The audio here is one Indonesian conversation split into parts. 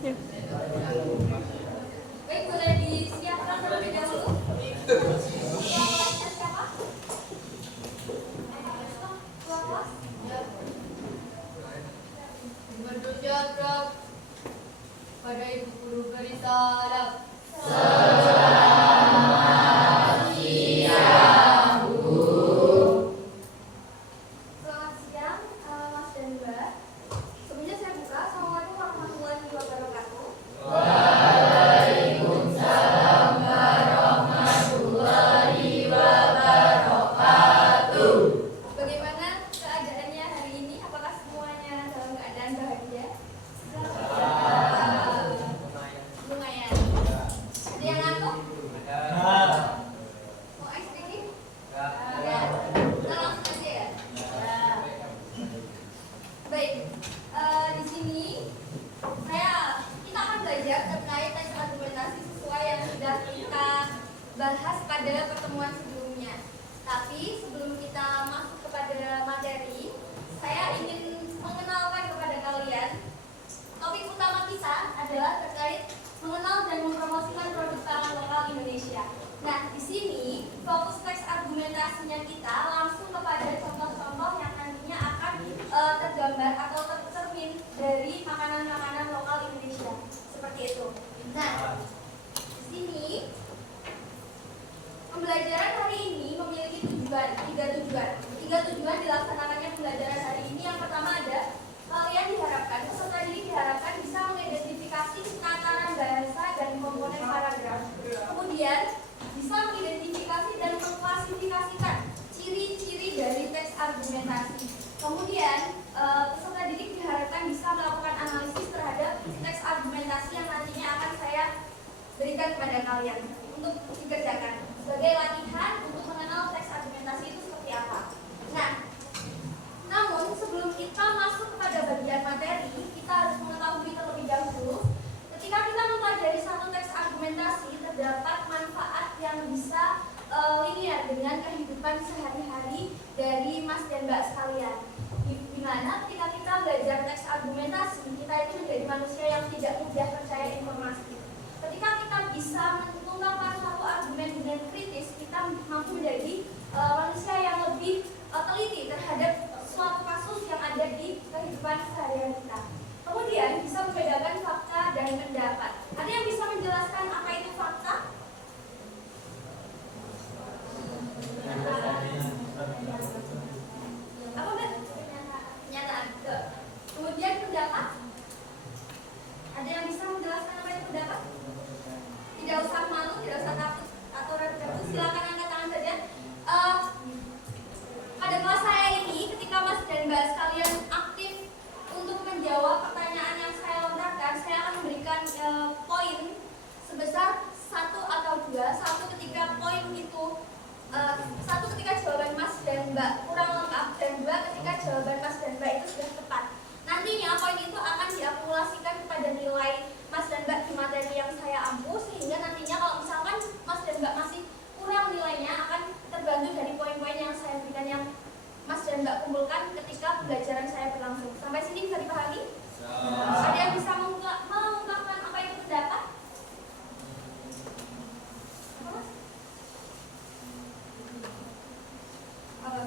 Ya. Baik, boleh disiapkan terlebih dahulu. Kelompoknya siapa? Kelompok kelas? Berdoa pada ibu guru beri salam. Selamat siang, Mas dan Mbak. Sebelumnya saya buka. Assalamualaikum warahmatullahi wabarakatuh. Bagaimana keadaannya hari ini? Apakah semuanya dalam keadaan bahagia? Lumayan. Ada yang ngantuk? Mau ice sedikit? Enggak. Kita langsung aja ya. Baik. Di sini kita akan belajar terkait teks argumentasi sesuai yang sudah kita bahas pada pertemuan sebelumnya. Tapi sebelum kita masuk kepada materi, saya ingin mengenalkan kepada kalian topik utama kita adalah terkait mengenal dan mempromosikan produk pangan lokal Indonesia. Nah, di sini fokus teks argumentasinya kita langsung kepada contoh-contoh yang nantinya akan tergambar atau tercermin dari makanan-makanan lokal Indonesia. Seperti itu. Nah, di sini pembelajaran hari ini memiliki tiga tujuan dilaksanakannya pembelajaran hari ini. Yang pertama ada peserta didik diharapkan bisa mengidentifikasi tataran bahasa dan komponen paragraf. Kemudian bisa mengidentifikasi dan mengklasifikasikan ciri-ciri dari teks argumentasi. Kemudian peserta didik diharapkan bisa melakukan analisis terhadap teks argumentasi yang nantinya akan saya berikan kepada kalian untuk dikerjakan sebagai latihan untuk mengenal teks argumentasi itu seperti apa. Nah, namun sebelum kita masuk kepada bagian materi, kita harus mengetahui terlebih dahulu ketika kita mempelajari satu teks argumentasi terdapat manfaat yang bisa linear dengan kehidupan sehari-hari dari Mas dan Mbak sekalian. Di mana ketika kita belajar teks argumentasi, kita itu menjadi manusia yang tidak mudah percaya informasi. Ketika kita bisa mengungkapkan suatu argumen dengan kritis, kita mampu menjadi manusia yang lebih teliti terhadap suatu kasus yang ada di kehidupan sehari-hari kita. Kemudian bisa membedakan fakta dan pendapat. Ada yang bisa menjelaskan apa itu fakta? Apa Mbak? Pernyataan. Kemudian pendapat? Ada yang bisa menjelaskan apa itu pendapat? Tidak usah malu, tidak usah takut atau ragu-ragu, silakan angkat tangan saja. Pada kelas saya ini, ketika Mas dan Mbak sekalian aktif untuk menjawab pertanyaan yang saya lontarkan, saya akan memberikan poin sebesar 1 atau 2. Satu ketika jawaban Mas dan Mbak kurang lengkap, dan 2 ketika jawaban Mas dan Mbak itu sudah tepat. Nantinya poin itu akan diakumulasikan kepada nilai Mas dan Mbak di materi yang saya ampu, sehingga nantinya kalau misalkan Mas dan Mbak masih kurang nilainya akan terbantu dari poin-poin yang saya berikan yang Mas dan Mbak kumpulkan ketika pembelajaran saya berlangsung. Sampai sini bisa dipahami? Ada yang bisa mengungkapkan apa itu pendapat? Apa Mas? Apa?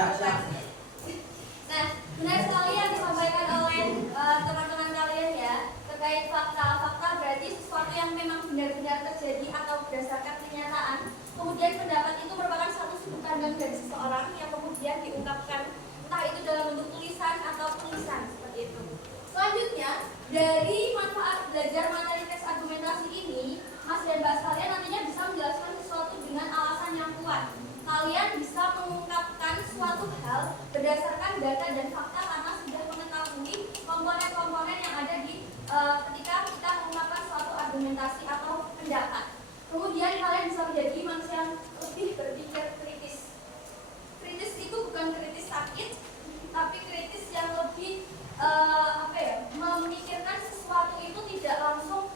Nah, benar sekali yang disampaikan oleh teman-teman kalian ya, terkait fakta. Fakta berarti sesuatu yang memang benar-benar terjadi atau berdasarkan kenyataan. Kemudian pendapat itu merupakan satu sudut pandang dari seseorang yang kemudian diungkapkan, entah itu dalam bentuk tulisan atau tulisan seperti itu. Selanjutnya, dari manfaat belajar materi teks argumentasi ini, Mas dan Mbak sekalian nantinya bisa menjelaskan sesuatu dengan alasan yang kuat. Kalian bisa mengungkapkan suatu hal berdasarkan data dan fakta karena sudah mengetahui komponen-komponen yang ada di ketika kita mengungkapkan suatu argumentasi atau pendapat. Kemudian kalian bisa menjadi manusia yang lebih berpikir kritis. Kritis itu bukan kritis sakit, tapi kritis yang lebih memikirkan sesuatu itu tidak langsung.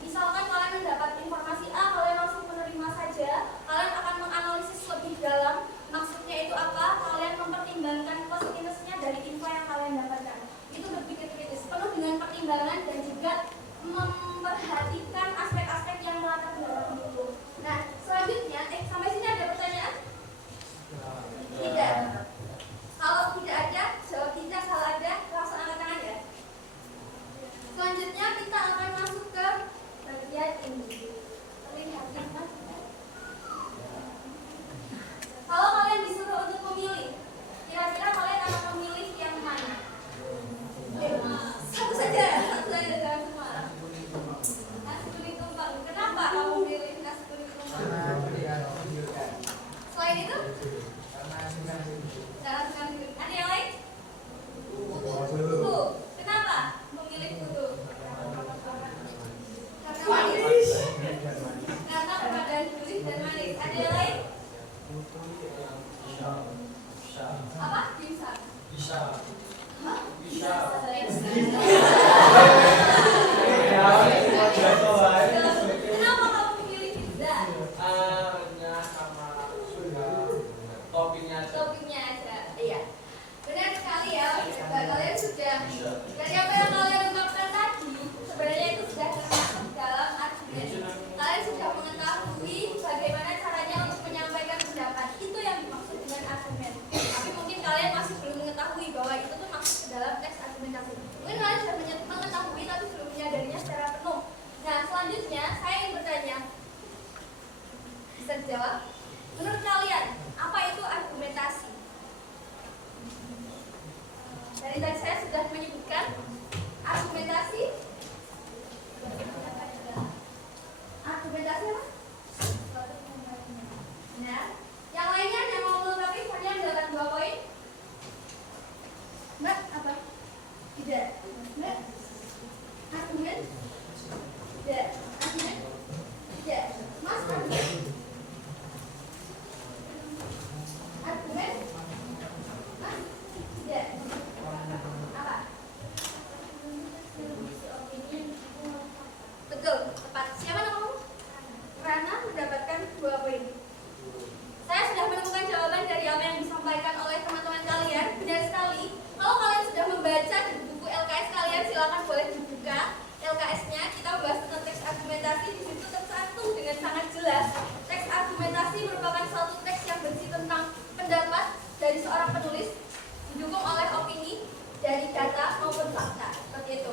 Misalkan kalian mendapat informasi A, kalian langsung menerima saja. Kalian akan menganalisis lebih dalam, maksudnya itu apa. Kalian mempertimbangkan plus minusnya dari info yang kalian dapatkan. Itu berpikir kritis, penuh dengan pertimbangan dan juga memperhatikan aspek-aspek yang melatar belakang itu. Nah, selanjutnya, sampai sini ada pertanyaan? Tidak. Kalau tidak ada, jawab tidak. Kalau ada, langsung angkat tangan ya. Selanjutnya kita akan masuk ke bagian ini. Terlihat mas. Kalau kalian disuruh untuk memilih, kira-kira kalian akan memilih yang mana? Satu saja, jangan semua. Nasi kuning tumpang. Kenapa kamu pilih nasi kuning tumpang? Selain itu? Karena ada yang lain? Putu. Kenapa memilih putu? Karena manis. Karena perpaduan gurih dan manis. Ada yang lain? Apa? Bisa. Hah? Bisa. Kenapa kamu memilih pizza? Toppingnya aja. Iya. Benar sekali ya. Kalian sudah dari apa yang kalian ungkapkan tadi, sebenarnya itu sudah termasuk dalam argumen. Kalian sudah mengetahui bagaimana caranya untuk menyampaikan pendapat. Itu yang dimaksud dengan argumen. Tapi mungkin kalian masih belum mengetahui bahwa itu tuh masuk ke dalam teks argumentasi. Mungkin kalian sudah mengetahui tapi belum menyadarinya secara penuh. Nah, selanjutnya saya ingin bertanya. Bisa dijawab? Menurut kalian, apa itu argumentasi? Dari tadi saya sudah menyebutkan argumentasi. Argumentasi apa? Nah, yang lainnya yang mau melengkapi hanya mendapatkan 2 poin. Mbak, apa? Tidak. Mbak, argumen? Tidak. Argumen? Tidak. Mas, argumen? Argumen? Mas? Tidak. Apa? Betul, tepat. Siapa namamu? Rana mendapatkan 2 poin. Saya sudah menemukan jawaban dari apa yang disampaikan oleh teman-teman kalian. Benar sekali. Kalau kalian sudah membaca di buku LKS kalian, silakan boleh dibuka LKS-nya. Kita membahas tentang teks argumentasi. Di situ tercantum dengan sangat jelas. Teks argumentasi merupakan suatu teks yang berisi tentang pendapat dari seorang penulis, didukung oleh opini dari data maupun fakta. Seperti itu.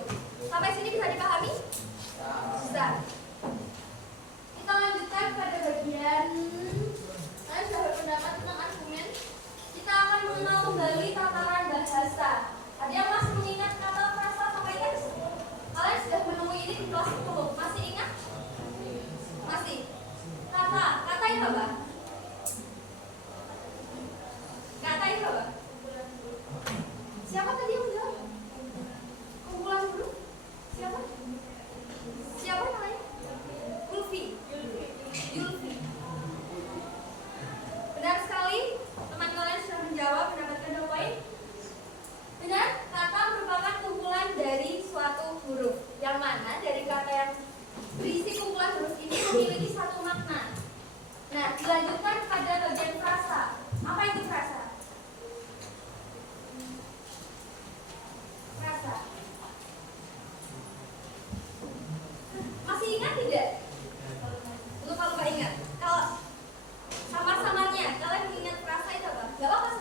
Sampai sini bisa dipahami? Bisa. Kita lanjutkan pada bagian saya sudah berpendapat tentang argumen. Kita akan mengenal kembali tataran bahasa. Ada yang masih mengingat kata frasa sampai teks? Kalian sudah menemui ini di kelas 10. Masih ingat? Masih. Kata itu apa? Kata itu apa? Siapa tadi yang bilang? Kumpulan huruf? Siapa? Siapa namanya? Yulfi. Benar sekali, teman kalian sudah menjawab, mendapatkan 2 poin. Benar, kata merupakan kumpulan dari suatu huruf. Yang mana dari kata yang berisi kumpulan huruf ini memiliki satu makna. Nah, dilanjutkan pada bagian frasa. Apa itu frasa? Frasa. Masih ingat tidak? Lupa ingat. Kalau samar-samarnya, kalian ingat frasa itu apa? Gak apa-apa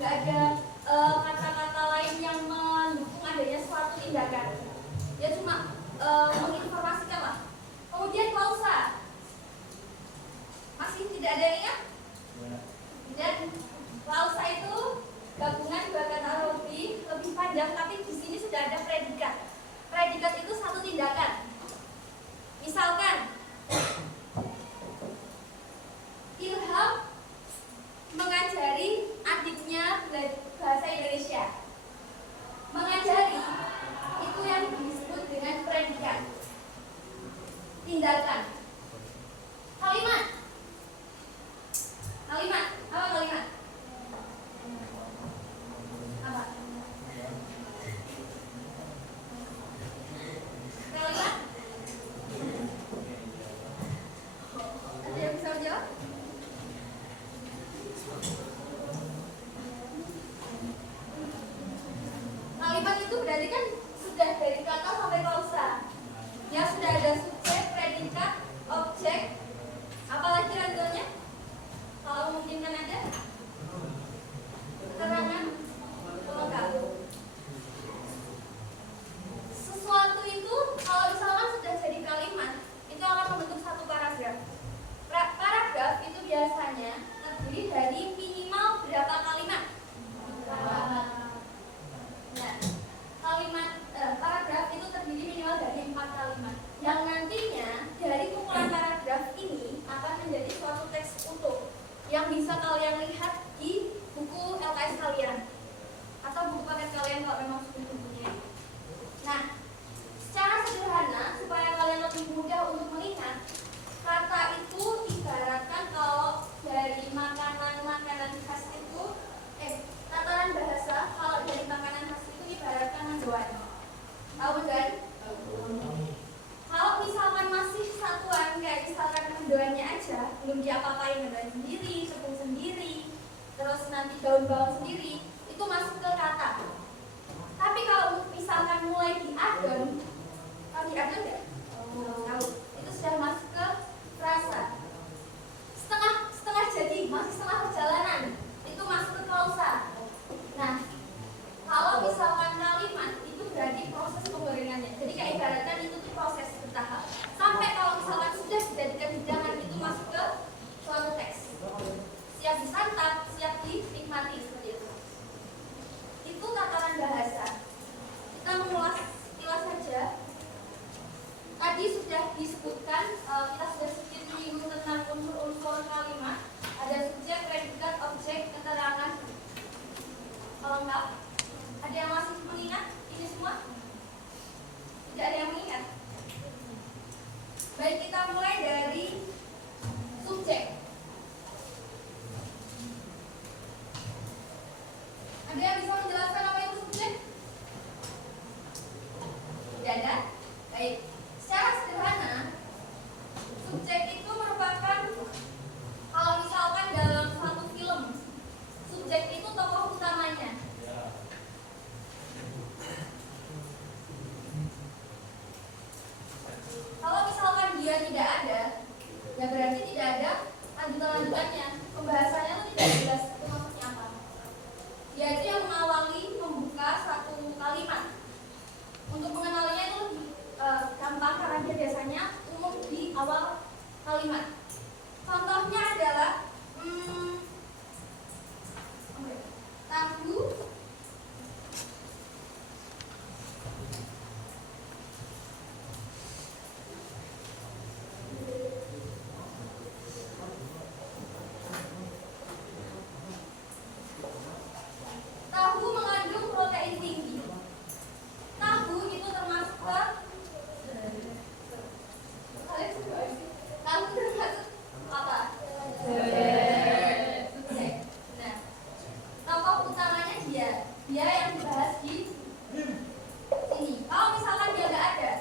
nggak ada kata-kata lain yang mendukung adanya suatu tindakan. Dia cuma menginformasikan lah. Kemudian klausa, masih tidak ada yang ingat? Dan klausa itu gabungan dua kata atau lebih panjang, tapi di sini sudah ada predikat. Predikat itu satu tindakan. Misalkan Ilham mengajari adiknya bahasa Indonesia. Mengajari itu yang disebut dengan predikat. Tindakan. Kalimat. Kalimat. Apa kalimat? Apa? Kalimat? Ada yang bisa menjawab? Kalimat itu berarti kan sudah dari kata sampai klausa. Ya sudah ada subjek, predikat, objek. Apalagi lanjutannya? Kalau memungkinkan ada keterangan pelengkap. Sesuatu itu kalau misalkan sudah jadi kalimat, itu akan membentuk satu paragraf. Paragraf itu biasanya terdiri dari minimal berapa kalimat? Nah, paragraf itu terdiri minimal dari 4 kalimat. Yang nantinya dari kumpulan paragraf ini akan menjadi suatu teks utuh yang bisa kalian lihat di buku LKS kalian atau buku paket kalian kalau memang sudah mempunyai. Nah, secara sederhana supaya kalian lebih mudah untuk melihat, kata itu ibaratkan kalau dari makanan khas itu, tataran bahasa kalau dari makanan khas itu ibaratkan mendoan. Tahu mendoan? Kalau misalkan masih satuan kayak misalkan mendoannya aja, belum diapa-apain, mendoan sendiri, tepung sendiri, terus nanti daun bawang sendiri, itu masuk ke kata. Tapi kalau misalkan mulai diadon, tahu diadon nggak? Tahu. Itu sudah masuk ke frasa. Setengah jadi, masih setengah perjalanan, itu masuk ke klausa. Nah, kalau misalkan kalimat itu berarti proses penggorengannya. Jadi kayak ibaratkan itu tuh proses bertahap. Sampai kalau misalkan sudah dijadikan hidangan, itu masuk ke suatu teks. Siap disantap, siap dinikmati seperti itu. Itu tataran bahasa. Kita mengulas kilas saja. Tadi sudah disebutkan, kita sudah sedikit menyinggung tentang unsur-unsur kalimat. Ada subjek, predikat, objek, keterangan, pelengkap. Ada yang masih mengingat ini semua? Tidak ada yang mengingat. Baik, kita mulai dari subjek. Ada yang bisa menjelaskan apa itu subjek? Tidak ada? Baik. Secara sederhana, subjek itu merupakan, kalau misalkan dalam satu film, subjek itu tokoh utamanya. Kalau misalkan dia tidak ada, ya berarti tidak ada lanjutan-lanjutannya. Pembahasannya itu tidak jelas itu maksudnya apa. Dia itu yang mengawali, membuka satu kalimat. Untuk mengenalinya itu lebih gampang karena dia biasanya umum di awal kalimat. Contohnya adalah tahu mengandung protein tinggi. Tahu itu termasuk ke tahu termasuk apa? Nah, tokoh utamanya dia yang dibahas di sini. Kalau misalkan dia nggak ada,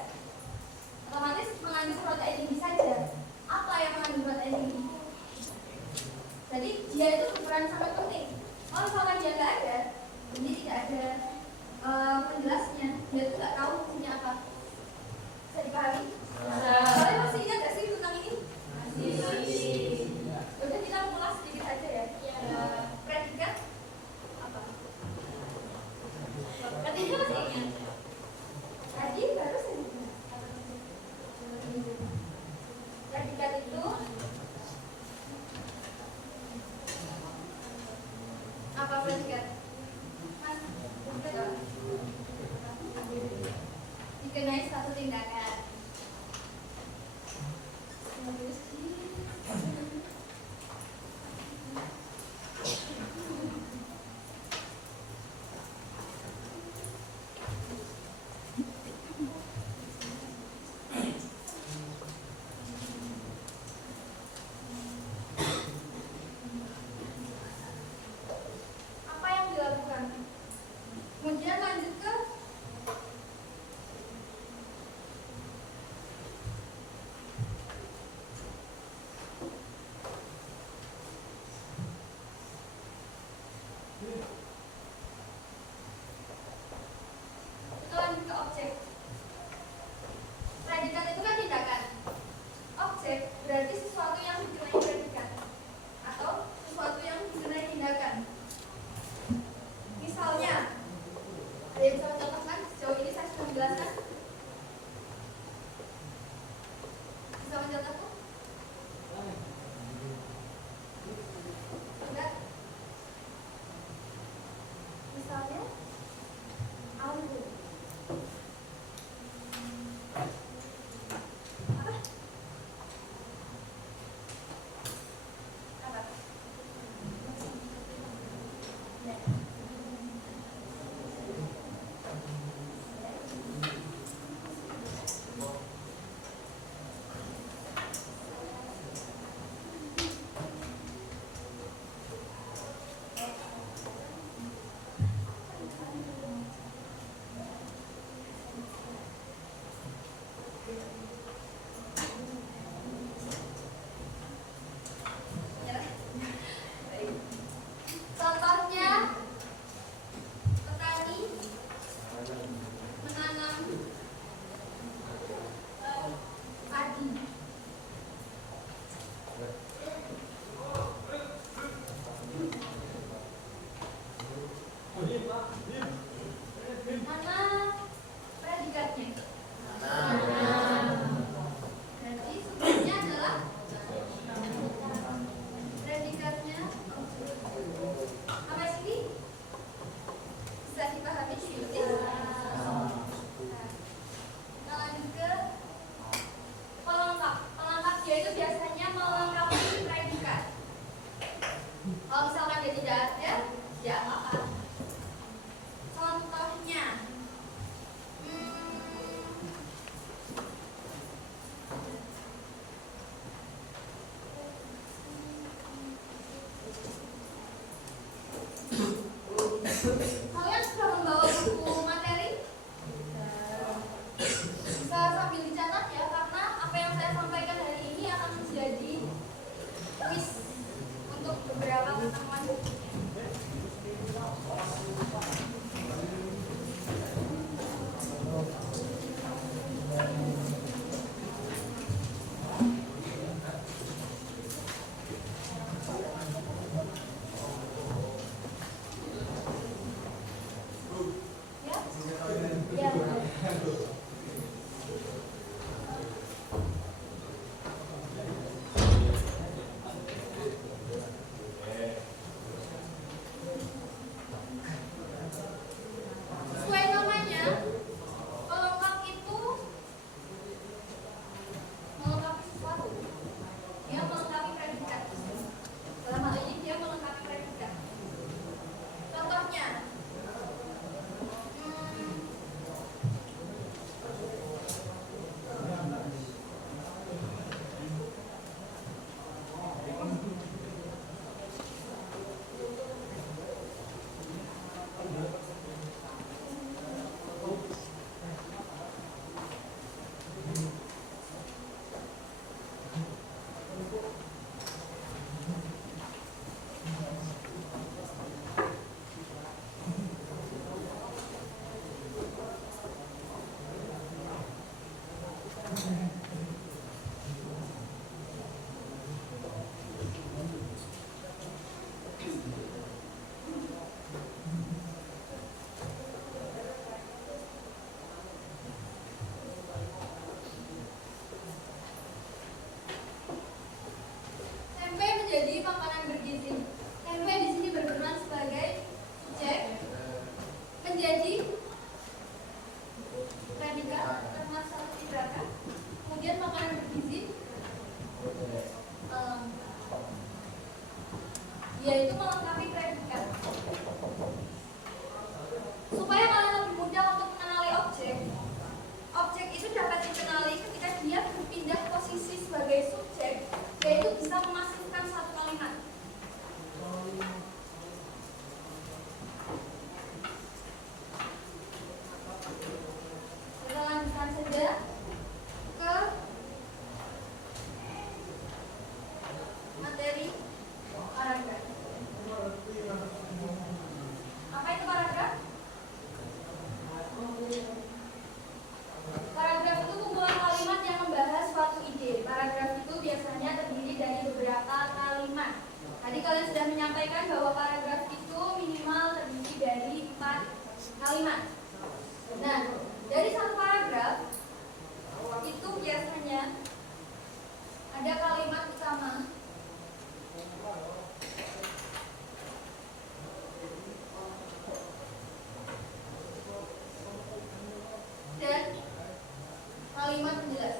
otomatis mengandung protein tinggi saja. Apa yang mengandung protein tinggi? Jadi dia itu berperan sangat penting. Kalau misalkan dia nggak ada, ini tidak ada penjelasnya, dia tuh nggak tahu fungsinya apa. Bisa dipahami? Kalian masih ingat nggak sih tentang ini? Masih. Udah kita mengulas sedikit saja ya. Predikat apa? predikat. Mas, predikat apa? Dikenai satu tindakan. Apa yang dilakukan? Kemudian lanjut ke lanjut ke objek. Predikat itu kan tindakan. Objek berarti sesuatu yang dikenai predikat atau sesuatu yang dikenai tindakan. Misalnya, ada yang bisa mencontohkan? Sejauh ini saya sudah menjelaskan. Bisa mencontohkan? Enggak? Misalnya, album. Apa? Apa? Ya. Baik. Contohnya, petani menanam padi. Mana predikatnya? Berarti sebelumnya adalah predikatnya. Sampai sini bisa dipahami sedikit. Nah, kita lanjut ke pelengkap. Pelengkap dia itu biasanya melengkapi predikat. Kalau misalkan dia tidak ada, ya apa? menggunakan kalimat. Nah, dari satu paragraf itu biasanya ada kalimat utama dan kalimat penjelas.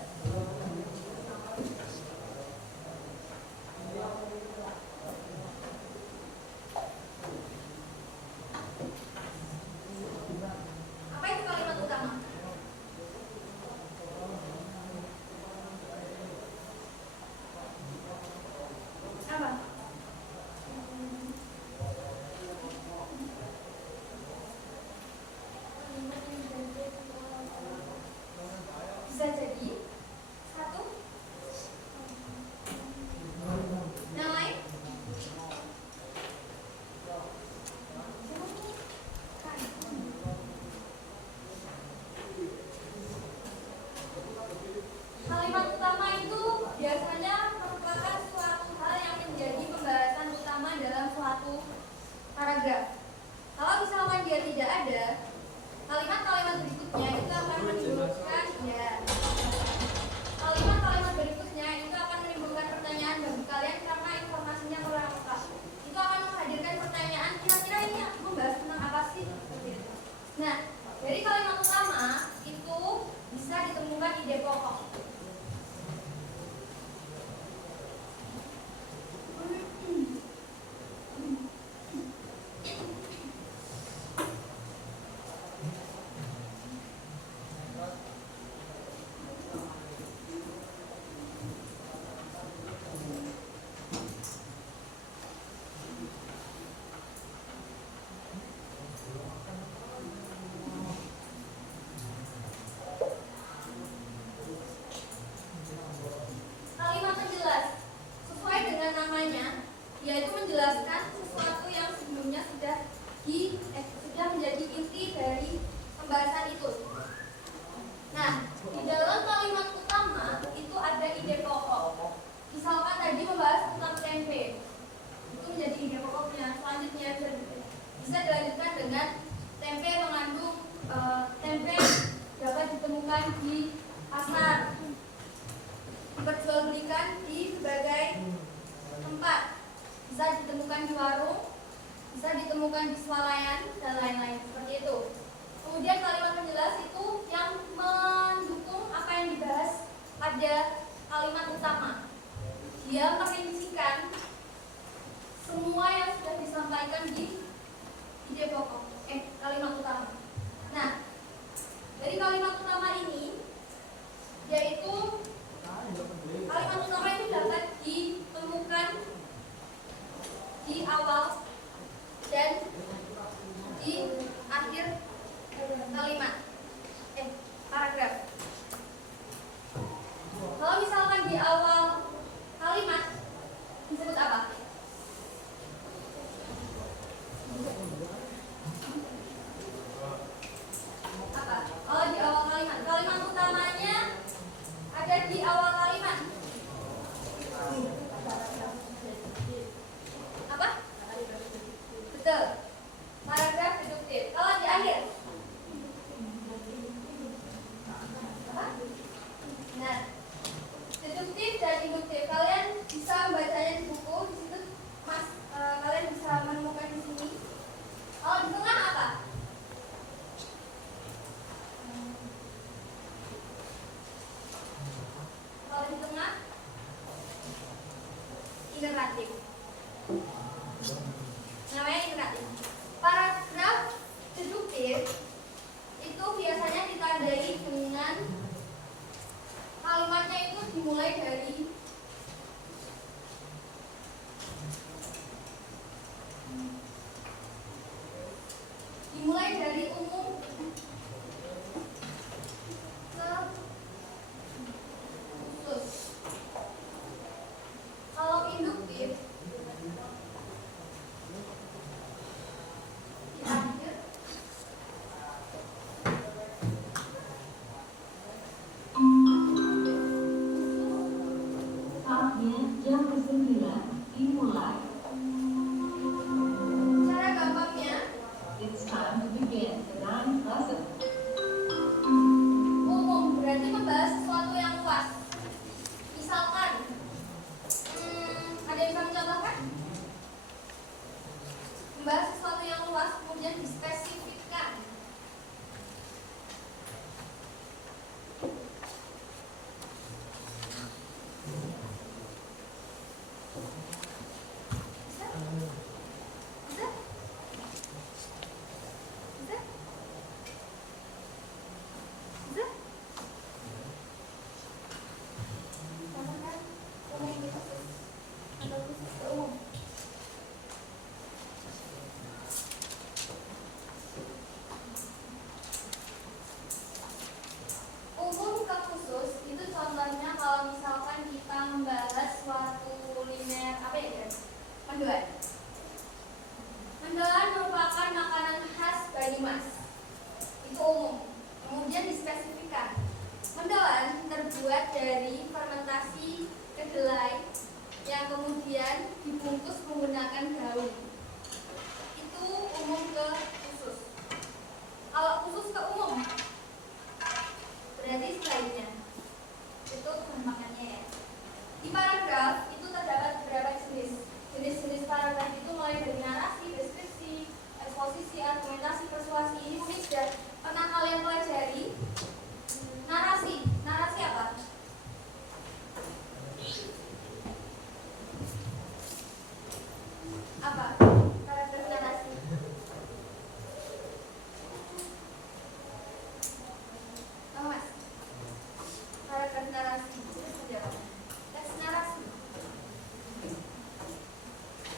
Apa itu kalimat utama? Apa? Bisa jadi satu. Yang lain? Kalimat utama itu biasanya merupakan suatu hal yang menjadi pembahasan utama dalam suatu paragraf. Kalau misalkan dia tidak ada, kalimat-kalimat berikutnya itu akan menimbulkan kalimat-kalimat berikutnya itu akan menimbulkan pertanyaan bagi kalian karena informasinya kurang lengkap. Itu akan menghadirkan pertanyaan kira-kira ini membahas tentang apa sih? Seperti itu. Nah, dari kalimat utama itu bisa ditemukan ide pokok. Kalimat penjelas sesuai dengan namanya, yaitu menjelaskan sesuatu yang sebelumnya sudah menjadi inti dari pembahasan itu. Nah, di dalam kalimat utama itu ada ide pokok. Misalkan tadi membahas tentang tempe, itu menjadi ide pokoknya. Selanjutnya bisa dilanjutkan dengan tempe mengandung tempe dapat ditemukan di pasar, diperjualbelikan di berbagai tempat, bisa ditemukan di warung, bisa ditemukan di swalayan dan lain-lain seperti itu. Kemudian kalimat penjelas itu yang mendukung apa yang dibahas pada kalimat utama. Dia merincikan semua yang sudah disampaikan di ide pokok kalimat utama. Nah, dari kalimat utama ini yaitu kalimat utama itu dapat ditemukan di awal dan di akhir kalimat paragraf. Kalau misalkan di awal kalimat disebut apa? Apa? Kalau di awal kalimat utamanya ada di awal kalimat. Apa? Betul. Paragraf deduktif. Kalau di akhir. Apa? Nah, deduktif dan induktif. Kalian bisa membacanya di buku. Di situ kalian bisa menemukan di sini. Kalau di tengah apa? Kalau di tengah iteratif. Namanya iteratif. Paragraf deduktif itu biasanya ditandai dengan kalimatnya itu dimulai dari umum ke khusus. Kalau induktif di akhir saatnya jam ke-9 dimulai. cara gampangnya It's time to begin the 9th lesson. Umum berarti membahas sesuatu yang luas. Misalkan, ada yang bisa mencontohkan? Membahas sesuatu yang luas kemudian dispesifikkan. Umum ke khusus itu contohnya kalau misalkan kita membahas suatu kuliner apa ya guys? Mendoan. Mendoan merupakan makanan khas Banyumas. Itu umum. Kemudian dispesifikkan. Mendoan terbuat dari fermentasi kedelai yang kemudian dibungkus menggunakan daun. Itu umum ke khusus. Kalau khusus ke umum berarti selainnya itu bahan makannya ya. Di paragraf itu terdapat beberapa jenis. Jenis-jenis paragraf itu mulai dari narasi, deskripsi, eksposisi, argumentasi, persuasi. Ini mungkin sudah pernah kalian pelajari. Narasi, narasi apa? Apa? Paragraf narasi. Oh, Mas. Paragraf narasi itu seperti apa? Teks narasi.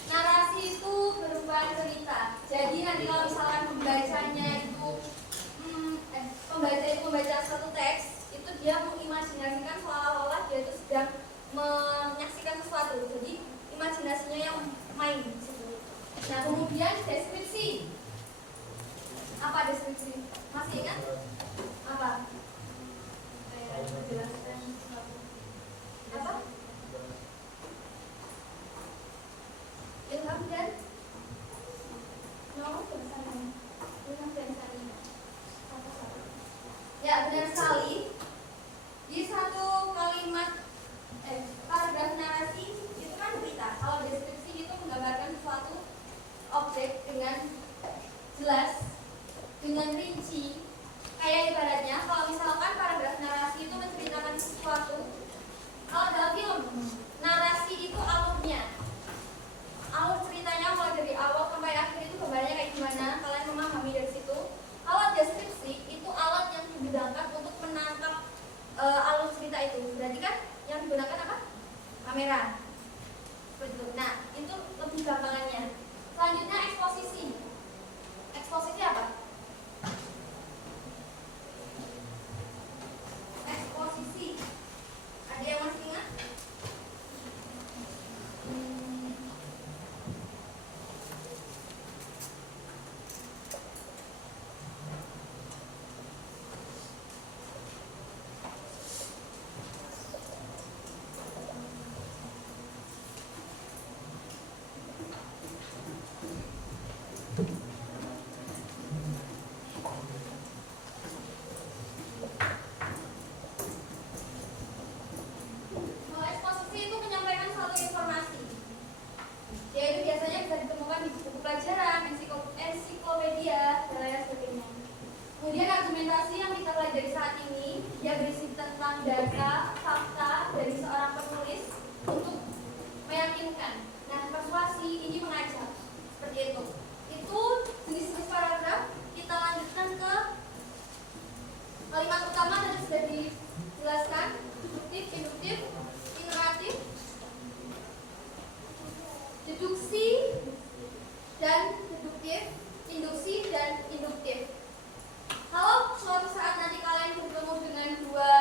Narasi itu berupa cerita. Jadi nanti kalau misalkan pembacanya itu pembaca itu membaca satu teks, itu dia mengimajinasikan seolah-olah dia itu sedang menyaksikan sesuatu. Jadi imajinasinya yang main di situ. Nah, kemudian deskripsi. Apa deskripsi? Masih ingat? Apa? Menjelaskan sesuatu. Apa? Ilham dan Ilham dan Sani. Ya, benar sekali. Di satu kalimat paragraf narasi itu kan berita. Kalau deskripsi itu menggambarkan suatu objek dengan jelas, dengan rinci. Kayak ibaratnya kalau misalkan paragraf narasi itu menceritakan sesuatu. Kalau dalam film, narasi itu alurnya. Alur ceritanya mulai dari awal sampai akhir itu gambarnya kayak gimana, kalian memahami dari situ. Kalau deskripsi itu alat yang digunakan untuk menangkap alur cerita itu. Berarti kan yang digunakan apa? Kamera. Betul. Nah, itu lebih gampangannya. Selanjutnya eksposisi. Eksposisi apa? Eksposisi. Ada yang masih ingat? Kalau eksposisi itu menyampaikan suatu informasi, yaitu biasanya bisa ditemukan di buku pelajaran, ensiklopedia, dan lain sebagainya. Kemudian argumentasi yang kita pelajari saat ini, dia berisi tentang data, fakta dari seorang penulis untuk meyakinkan. Nah, persuasi ini mengajak seperti itu. Itu jenis-jenis paragraf. Kita lanjutkan ke kalimat utama tadi sudah dijelaskan, deduktif, induktif, iteratif, deduksi dan deduktif, induksi dan induktif. Kalau suatu saat nanti kalian bertemu dengan dua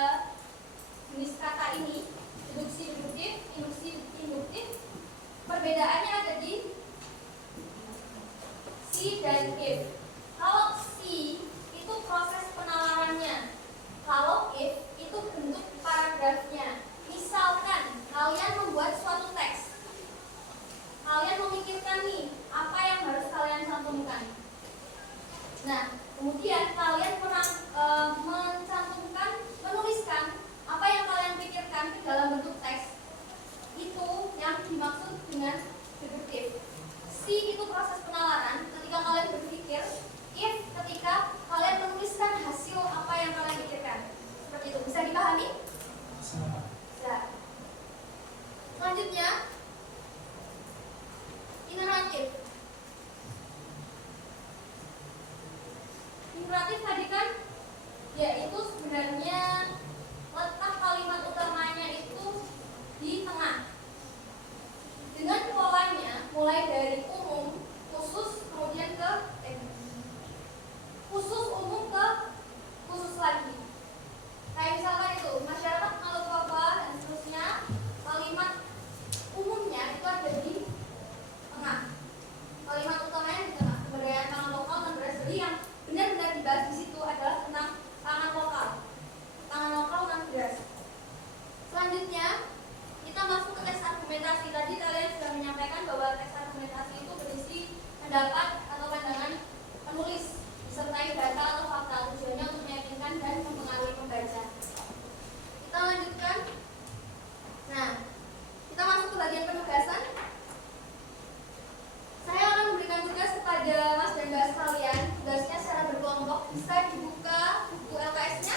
jenis kata ini, deduksi deduktif, induksi induktif, perbedaannya ada di si dan if. Kalau si itu proses penalarannya, kalau if itu bentuk paragrafnya. Misalkan kalian membuat suatu teks, kalian memikirkan nih apa yang harus kalian cantumkan. Nah, kemudian kalian menuliskan apa yang kalian pikirkan ke dalam bentuk teks. Itu yang dimaksud dengan deduktif. C itu proses penalaran ketika kalian berpikir. If ketika kalian menuliskan hasil apa yang kalian pikirkan. Seperti itu. Bisa dipahami? Bisa. Selanjutnya, iteratif. Iteratif tadi kan, yaitu sebenarnya letak kalimat utamanya itu di tengah. Dengan polanya mulai dari umum, khusus, kemudian ke khusus, umum ke khusus lagi. Kayak misalkan itu masyarakat Maluku dan seterusnya, kalimat umumnya itu ada di tengah. Kalimat utamanya di tengah. Kebudayaan pangan lokal dan beras. Jadi yang benar-benar dibahas di situ adalah tentang pangan lokal dan beras. Selanjutnya kita masuk ke teks argumentasi. Tadi kalian sudah menyampaikan bahwa teks argumentasi itu berisi pendapat atau pandangan penulis disertai data atau fakta, tujuannya untuk meyakinkan dan mempengaruhi pembaca. Kita lanjutkan. Nah, kita masuk ke bagian penugasan. Saya akan memberikan tugas kepada Mas dan Mbak sekalian. Tugasnya secara berkelompok. Bisa dibuka buku LKS-nya.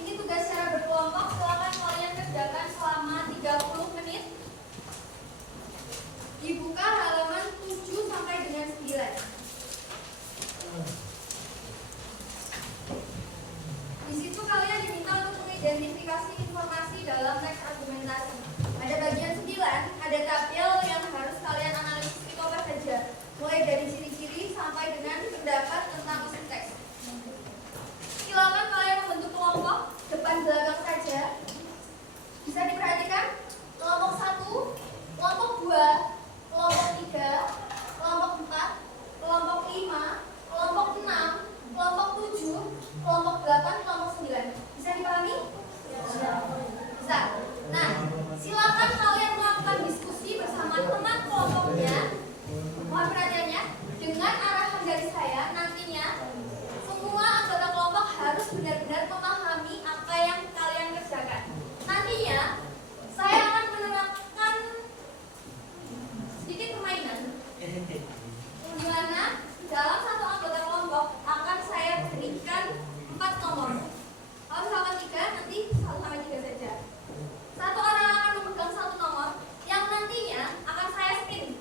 Ini tugas secara berkelompok. Silakan kalian kerjakan selama 30 menit. Dibuka halaman 7 sampai dengan 9. Di situ kalian diminta untuk mengidentifikasi informasi dalam teks argumentasi. Pada bagian 9 ada tabel yang harus kalian analisis itu apa saja, mulai dari ciri-ciri sampai dengan pendapat tentang isi teks. Silakan kalian membentuk kelompok depan belakang saja. Bisa diperhatikan kelompok 1, kelompok 2, kelompok 3, kelompok 4, kelompok 5, kelompok 6, kelompok 7, kelompok 8, kelompok 9. Bisa dipahami? Bisa. Nah, silakan kalian melakukan diskusi bersama teman kelompoknya. Mohon perhatiannya, dengan arahan dari saya nantinya semua anggota kelompok harus benar-benar memahami apa yang kalian kerjakan. Nantinya saya akan menerapkan sedikit permainan di mana dalam satu anggota kelompok akan saya berikan 4 nomor. Kalau misalkan 3, nanti 1 sampai 3 saja. Satu orang akan memegang 1 nomor yang nantinya akan saya spin.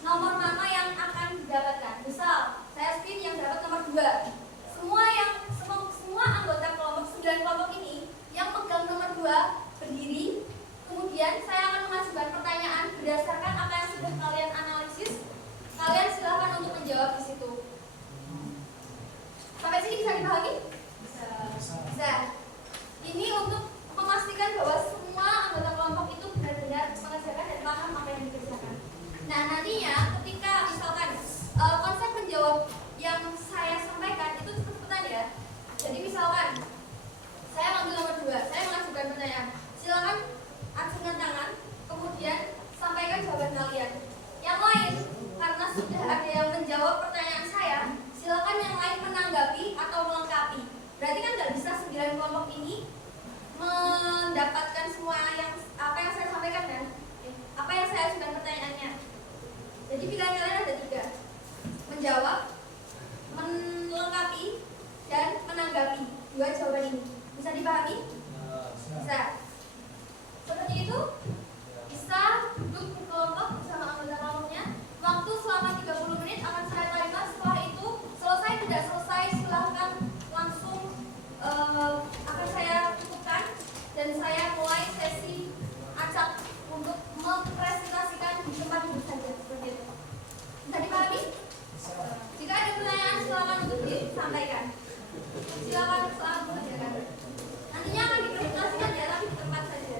Nomor mana yang akan didapatkan? Misal, saya spin yang dapat nomor 2. Semua anggota kelompok 9 kelompok ini yang pegang nomor 2 berdiri. Kemudian saya akan mengajukan pertanyaan berdasarkan apa yang sudah kalian analisis. Kalian silakan untuk menjawab di situ. Sampai sini bisa dipahami? Bisa. Ini untuk memastikan bahwa semua anggota kelompok itu benar-benar mengerjakan dan paham apa yang dikerjakan. Nah, nantinya ketika misalkan konsep menjawab yang saya sampaikan itu cepet-cepetan ya. Jadi misalkan saya manggil nomor 2, saya mengajukan pertanyaan. Silakan acungkan tangan, kemudian sampaikan jawaban kalian. Yang lain, karena sudah ada yang menjawab pertanyaan saya, silakan yang lain menanggapi atau melengkapi. Berarti kan nggak bisa 9 kelompok ini mendapatkan semua yang apa yang saya sampaikan kan? Apa yang saya ajukan pertanyaannya. Jadi pilihan kalian ada 3. Menjawab, melengkapi, dan menanggapi 2 jawaban ini. Bisa dipahami? Bisa. Seperti itu, bisa duduk berkelompok bersama anggota kelompoknya. Waktu selama 30 menit akan saya timer. Setelah itu, selesai tidak selesai, silahkan langsung akan saya cukupkan. Dan saya mulai sesi acak untuk mempresentasikan di tempat duduk saja. Seperti itu. Bisa dipahami? Jika ada pertanyaan, silakan untuk disampaikan. Silakan selamat mengerjakan. Nantinya akan dipresentasikan ya, tapi di tempat saja.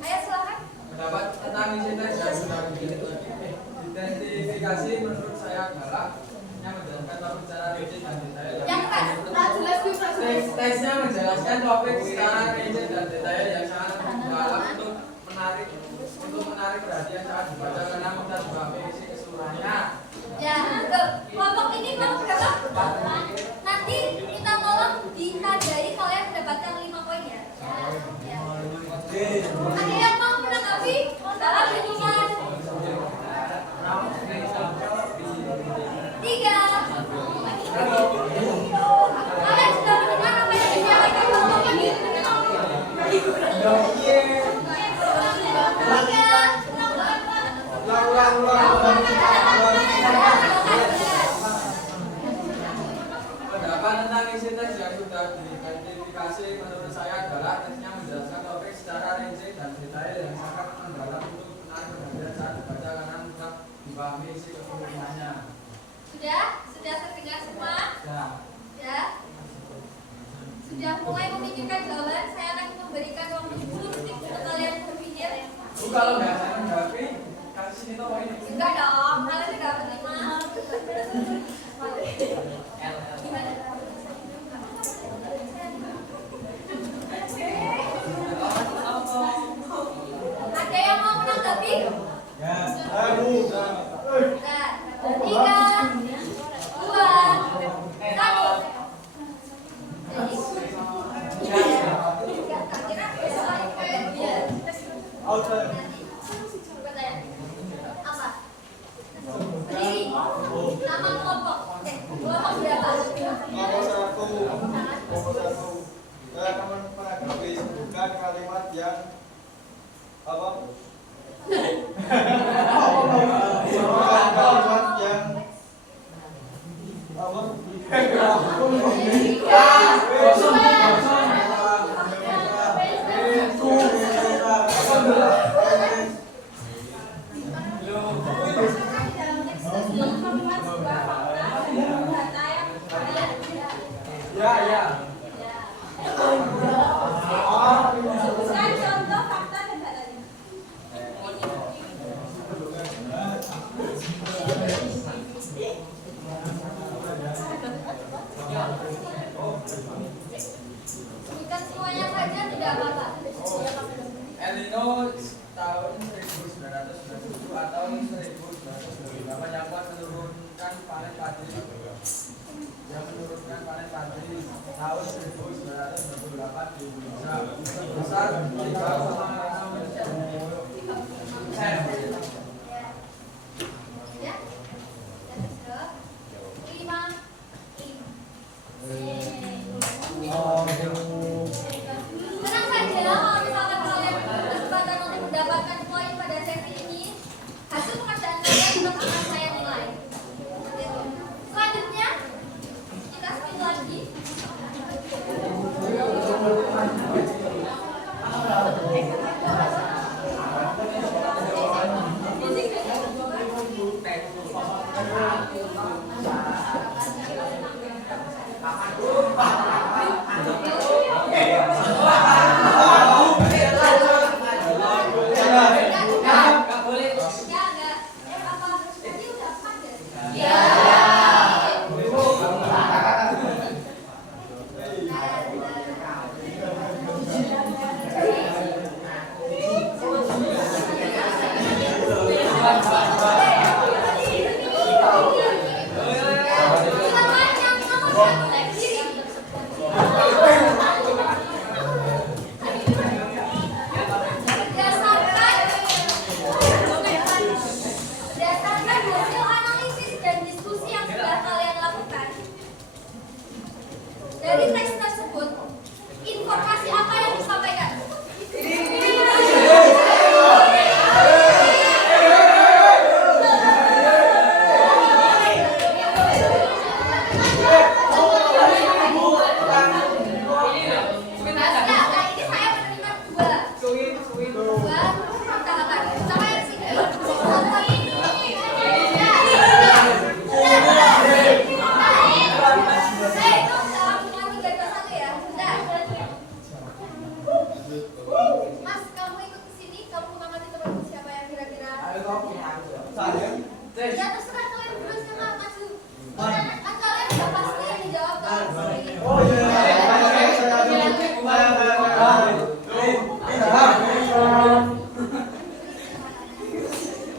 Ayo silakan. Pendapat tentang isi tes yang sudah identifikasi menurut saya adalah yang menjelaskan topik secara rinci dan detail. Yang Tesnya menjelaskan topik secara rinci dan detail yang sangat mendalam untuk menarik perhatian saat dibaca karena kita juga mengisi keseluruhannya. Ya, betul. Kelompok ini kelompok berapa? Nanti kita tolong ditandai kalau yang mendapatkan 5 poin ya. Ya. Ada yang mau menanggapi dalam hitungan 3. Kalian sudah mendengar apa yang disampaikan kelompok ini? 3. Pendapat tentang isi tes yang sudah diidentifikasi menurut saya adalah tesnya menjelaskan topik secara rinci dan detail yang sangat mendalam untuk menarik perhatian saat dibaca karena mudah dipahami isi keseluruhannya. Sudah terdengar semua? Ya. Ya. Sudah mulai memikirkan jawaban, saya akan memberikan waktu 10 detik untuk kalian berpikir. Kalau nggak saya menjawab, kasih sini toh ini. Enggak dong, kalian tidak dapat 5. Gimana? Ada yang mau menanggapi? Ya. 3, 2, 1. Apa? Berdiri. Nama kelompok. Kelompok berapa? Saya akan menanggapi sebutkan kalimat yang apa? Kalimat yang apa? Ya. Sebutkan contoh fakta dan datanya. Sebutkan semuanya saja, tidak apa-apa. El Nino tahun 1997 atau 1998 yang kuat menurunkan panen padi tahun 1998 di Indonesia sebesar 3,6%. Ya. Tenang saja, kalau misalkan kalian berkesempatan untuk mendapatkan poin pada sesi ini, hasil pekerjaan kalian tetap akan saya nilai. Selanjutnya, kita spin lagi. Mas, kamu ikut ke sini, kamu mengamati temanku siapa yang kira-kira? Saya. Ya terserah kalian berdua siapa maju. Kalian udah pasti yang dijawab kan? Oh iya.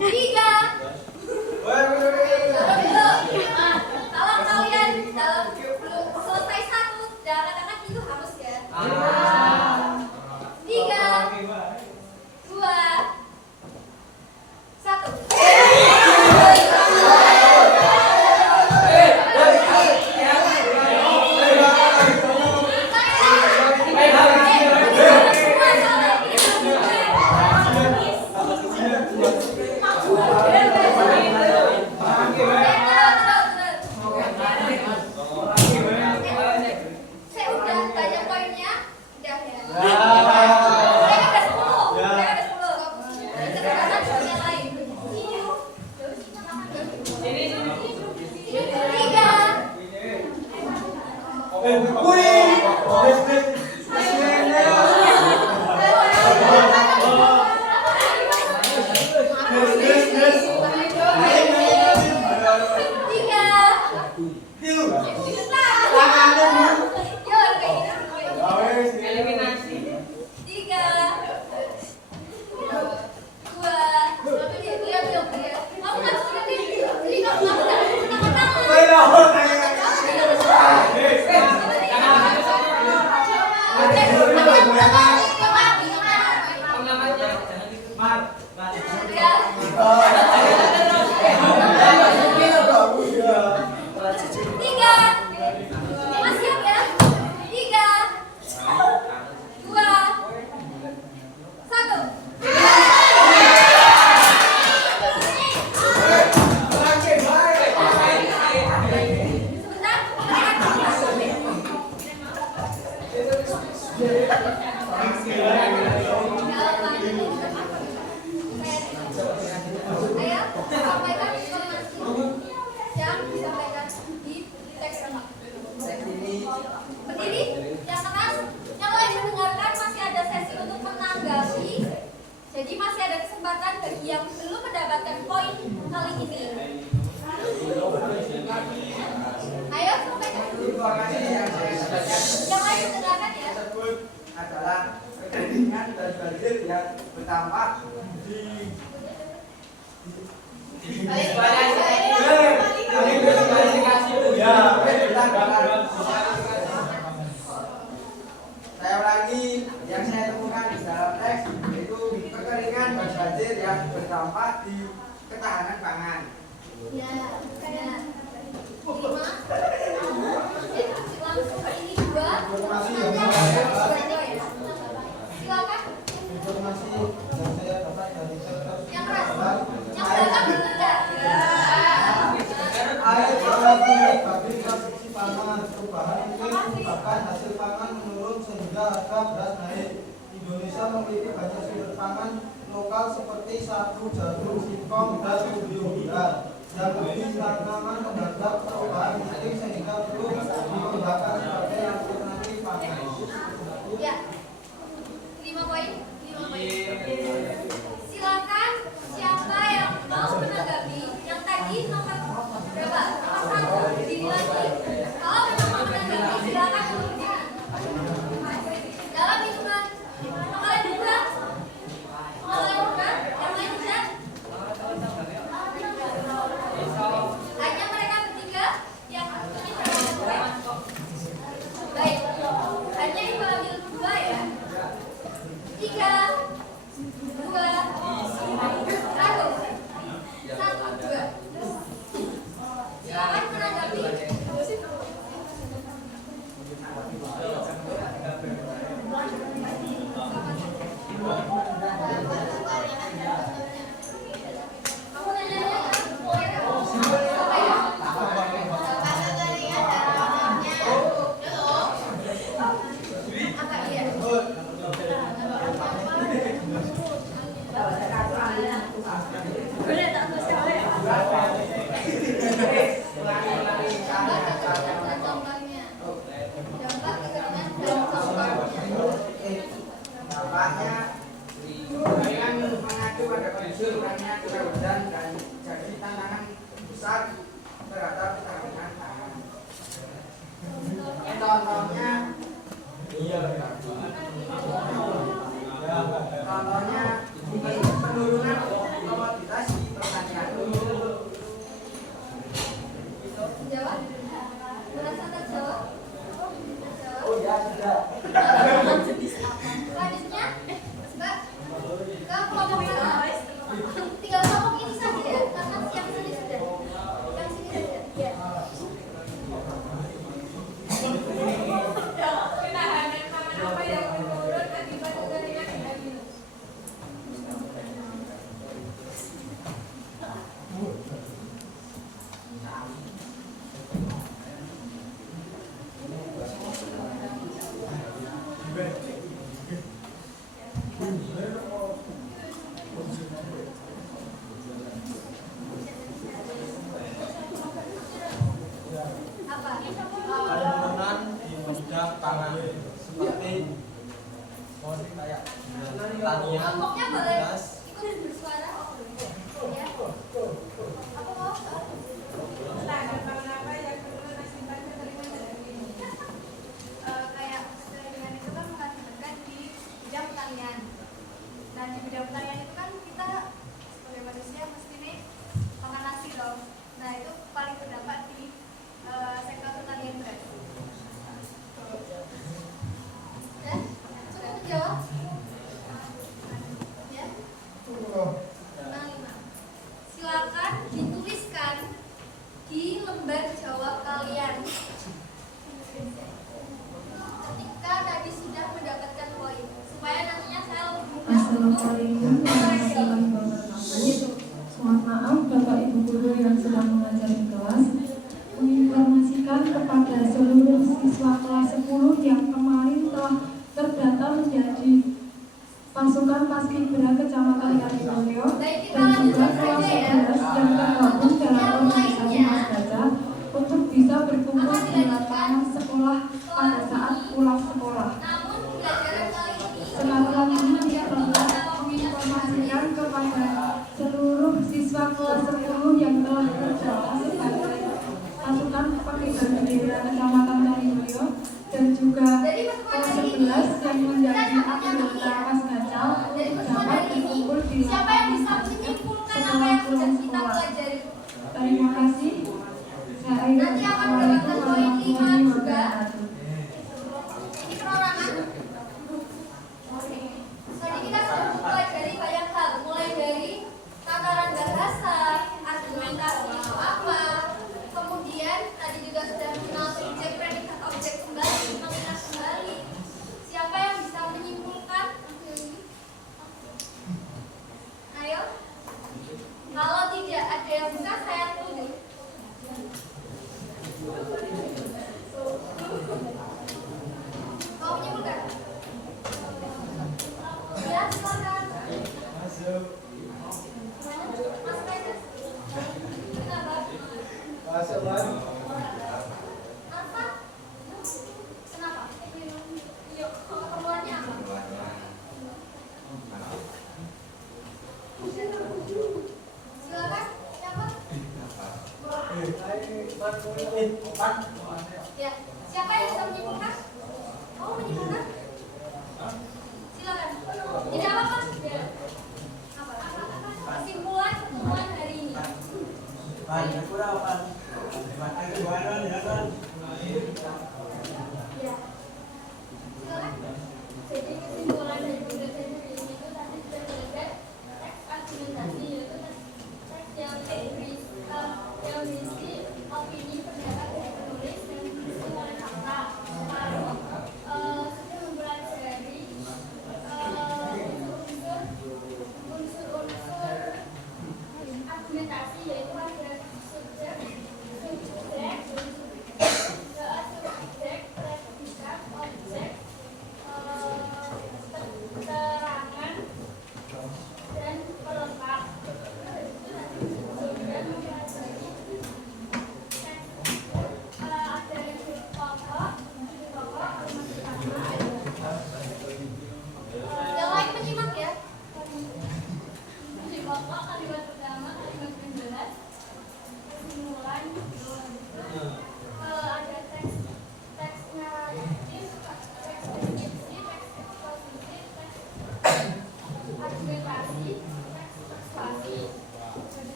Tiga. Kalau kalian dalam belum selesai satu, jangan katakan itu harus ya. 3, 2, 1. Saya udah banyak poinnya, udah ya. Mereka udah 10. Kesempatan juga yang lain. 5 poin. Silakan siapa yang mau menanggapi yang tadi nomor berapa? Nomor 1 berdiri lagi. Kalau memang mau menanggapi silakan duduk berdiri. Dalam hitungan kalian buka. Yang lain tidak. Hanya mereka bertiga yang ingin berangkat. Baik. Hanya ibu ambil 2 ya. 3, 2, 1. 1, 2. Silakan menanggapi. Kamu nanya-nanya apa ya? Apa iya? Dampaknya dengan mengacu pada kondisi kurangnya curah hujan dan jadi tantangan besar terhadap ketahanan pangan. Contohnya, penurunan komoditas di pertanian. Jawab. Merasa terjawab? Oh ya sudah. Selanjutnya, Mbak, ke kelompok A. Tinggal kelompok ini saja ya, karena yang sini sudah. Yang sini saja. Ya. Ketahanan pangan apa yang menurun akibat kekeringan di El Nino? Apa? Penurunan di bidang pangan seperti pertanian, Kelompoknya boleh beras, ikut bersuara. Ya. Apa mau? Ketahanan pangan apa yang menurun akibat kekeringan di El Nino? Kayak kekeringan itu kan mengakibatkan di bidang pertanian. Nah di bidang pertanian itu kan kita sebagai manusia mesti nih makan nasi dong. Nah itu paling terdampak di sektor pertanian beras. Ya, sudah terjawab? Ya. Nah, 5. Silakan dituliskan di lembar jawab kalian. Ketika tadi sudah mendapatkan poin, supaya nantinya saya lebih mudah untuk Assalamualaikum warahmatullahi wabarakatuh. Mohon maaf Bapak Ibu guru yang sedang mengajar di kelas, menginformasikan kepada seluruh siswa kelas 10 yang kemarin telah terdata menjadi pasukan Paskibra Kecamatan Kalimantan dan juga kelas 11 yang tergabung dalam organisasi Mas Baca untuk bisa berkumpul di lapangan sekolah pada saat pulang sekolah. namun pelajaran kali ini Selanjutnya kita menginformasikan kepada seluruh siswa kelas 10 yang telah terdata sebagai pasukan pengibar bendera Kecamatan Karimulyo dan juga kelas 11 yang menjadi anggota Pasbaca dapat berkumpul di siapa yang bisa lapangan menyimpulkan apa setelah yang sudah pulang kita sekolah. pelajari? Terima kasih. Nanti akan mendapatkan poin 5 juga. Ini perorangan. Tadi kita sudah mempelajari banyak hal, mulai dari tataran bahasa, argumentasi itu apa, kemudian tadi juga sudah mengenal subjek, predikat, objek kembali, nominal kembali. Siapa yang bisa menyimpulkan? Ayo. Kalau tidak ada yang bisa, saya tulis. Kau menyimpulkan? Ya, silakan. Mas Reza. Kenapa? Apa? Kenapa? Keperluannya apa? Silakan. Siapa? Ya. Siapa yang bisa menyimpulkan? Mau menyimpulkan? Silakan. Tidak apa-apa. Ya. Apa? Kesimpulan pertemuan hari ini. Ya. Silakan. Jadi kesimpulan dari penjelasan hari ini itu tadi sudah belajar teks argumentasi, yaitu teks yang berisi opini pendapat dari penulis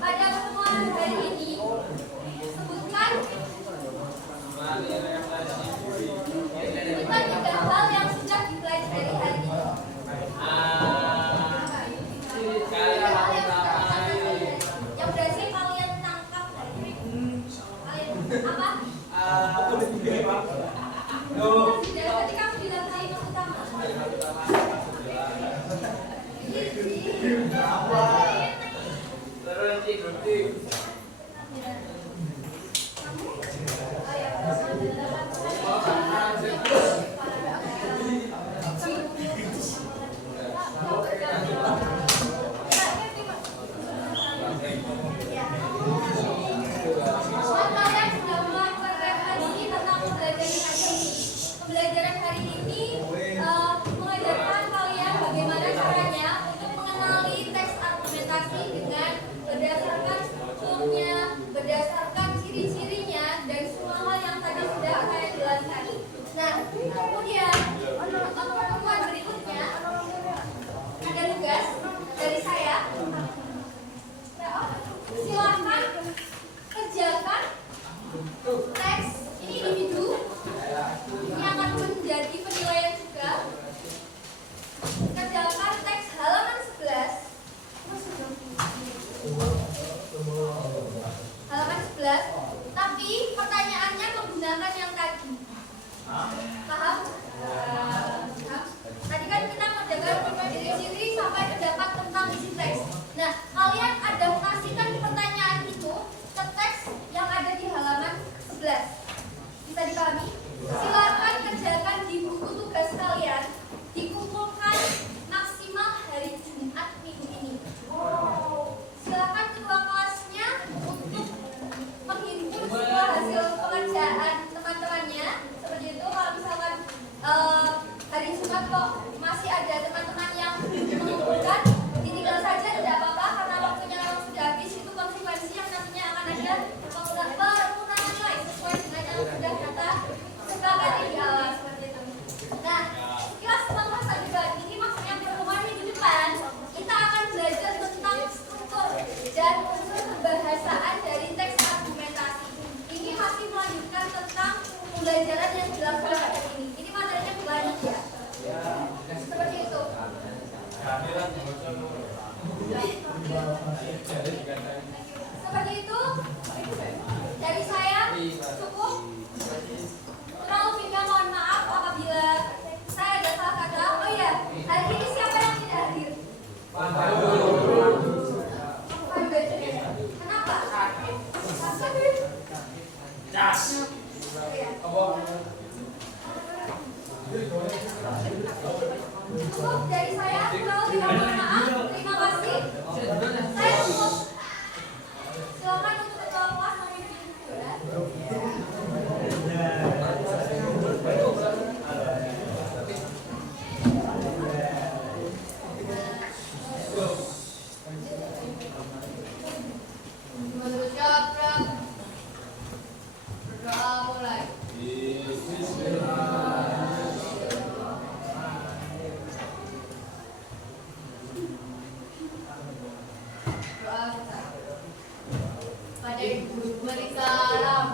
Pada pertemuan hari ini, sebutkan tiga hal yang sudah dipelajari hari ini. Yang berhasil kalian tangkap hari ini. Kalian apa? Berarti kamu bilang kalimat utama. Pembelajaran hari ini mengajarkan kalian bagaimana caranya untuk mengenali teks argumentasi dengan berdasarkan strukturnya, berdasarkan ciri-cirinya, dan semua hal yang tadi sudah akan jelaskan. Nah, kemudian pertemuan berikutnya ada tugas dari saya. Silakan kerjakan teks ini individu. Ini akan menjadi penilaian juga. Kerjakan teks halaman 11. Halaman 11. Tapi pertanyaannya menggunakan yang tadi. Paham? Tadi kan kita menjaga ciri-ciri sampai terdapat tentang isi teks. Nah, kalian adaptasikan pertanyaan itu ke teks yang ada di halaman 11. Bisa dipahami? Silakan kerjakan di buku tugas kalian, dikumpulkan maksimal hari Jumat minggu ini. Silakan ketua kelasnya untuk menghimpun semua hasil pengerjaan teman-temannya. Seperti itu, kalau misalkan hari Jumat kok masih ada teman-teman yang mengumpulkan, ditinggal saja tidak apa-apa karena waktunya memang sudah habis. Itu konsekuensi yang nantinya akan ada pengurangan nilai sesuai dengan yang sudah kita sepakati di awal seperti itu. Nah, kelas penguasa juga ini maksudnya pertemuan minggu depan kita akan belajar tentang struktur dan unsur kebahasaan dari teks argumentasi. Ini masih melanjutkan tentang pembelajaran yang dilakukan hari ini. Ini materinya berlanjut ya. Seperti itu. Seperti itu. Dari saya cukup. Kurang lebihnya mohon maaf apabila saya ada salah kata. Oh iya, hari ini siapa yang tidak hadir? Kenapa? Sakit. Cukup dari saya. Kurang lebihnya mohon maaf. Terima kasih. Saya cukup. Silakan untuk ketua kelas memimpin menurut siapa? Berdoa mulai. Doa besar. Pada Ibu beri salam.